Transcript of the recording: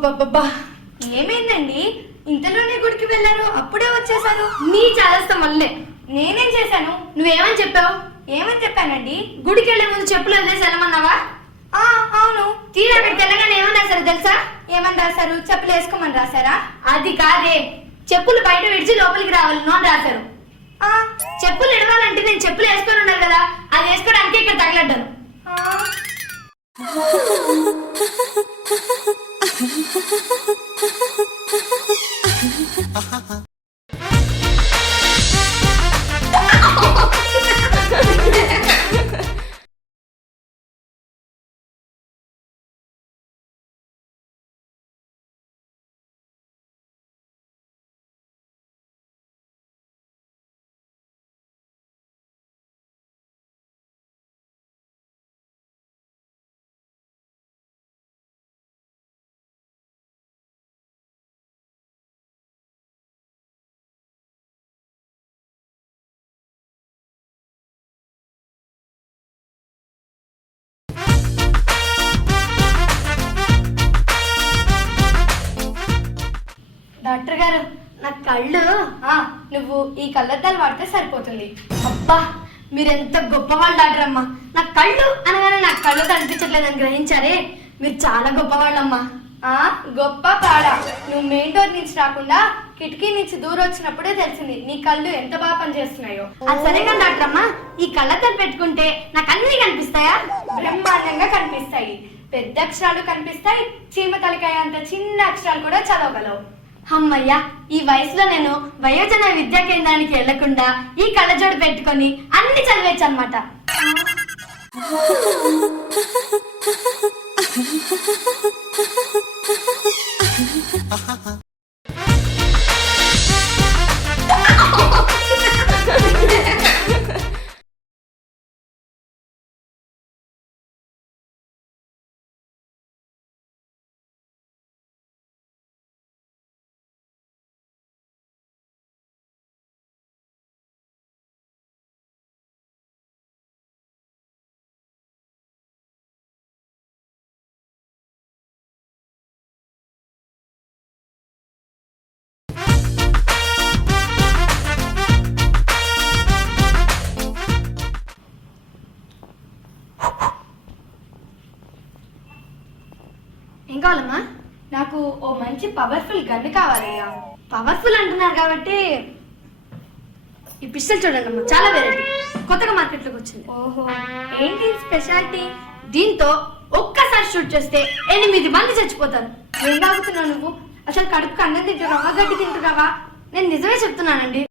అబ్బబ్బబ్బబ్బా, ఏమైందండి? ఇంతలోనే గుడికి వెళ్ళారు, అప్పుడే వచ్చేసారు. నీ చాలస్తా మళ్ళీ నేనేం చేశాను? నువ్వేమని చెప్పావు? ఏమని చెప్పానండి? గుడికి వెళ్లే ముందు చెప్పులు వదిలేసి వెళ్ళమన్నావా? అవును. తీరా అక్కడికి వెళ్ళగానే ఏమని రాశారు తెలుసా? ఏమని రాశారు? చెప్పులు వేసుకోమని రాశారా? అది కాదే, చెప్పులు బయట విడిచి లోపలికి రావాలి అని రాశారు. చెప్పులు ఇడవాలంటే నేను చెప్పులు వేసుకొని ఉన్నారు కదా, అది వేసుకోవడానికి ఇక్కడ తగలడ్డాను. డాక్టర్ గారు, నా కళ్ళు నువ్వు ఈ కళ్ళద్దాలు వాడితే సరిపోతుంది. అబ్బా, మీరెంత గొప్పవాళ్ళు డాక్టర్ అమ్మా. నా కళ్ళు అనగానే నా కళ్ళు కనిపించట్లేదని గ్రహించారే, మీరు చాలా గొప్పవాళ్ళమ్మా. గొప్ప పాడా, నువ్వు మెయిన్ డోర్ నుంచి రాకుండా కిటికీ నుంచి దూరం వచ్చినప్పుడే తెలిసింది నీ కళ్ళు ఎంత బాగా పనిచేస్తున్నాయో. అది సరే కానీ డాక్టర్ అమ్మా, ఈ కళ్ళద్దాలు పెట్టుకుంటే నాకు అన్ని కనిపిస్తాయా? బ్రహ్మాండంగా కనిపిస్తాయి. పెద్ద అక్షరాలు కనిపిస్తాయి, చీమ తలకాయ అంత చిన్న అక్షరాలు కూడా చదవగలవు. అమ్మయ్యా, ఈ వయసులో నేను వయోజన విద్యా కేంద్రానికి వెళ్లకుండా ఈ కళ్ళజోడు పెట్టుకొని అన్ని చదివేచ్చు అనమాట. ఏం కావాలమ్మా? నాకు ఓ మంచి పవర్ఫుల్ గన్ కావాలయ్యా. పవర్ఫుల్ అంటున్నారు కాబట్టి ఈ పిస్టల్ చూడండి అమ్మా, చాలా వెరైటీ, కొత్తగా మార్కెట్లోకి వచ్చింది. ఓహో, ఏంటి స్పెషాలిటీ? దీంతో ఒక్కసారి షూట్ చేస్తే 8 మంది చచ్చిపోతారు. ఏం తాగుతున్నావు నువ్వు? అసలు కడుపుకు అన్నం తింటున్నావా, గడ్డి తింటున్నావా? నేను నిజమే చెప్తున్నానండి.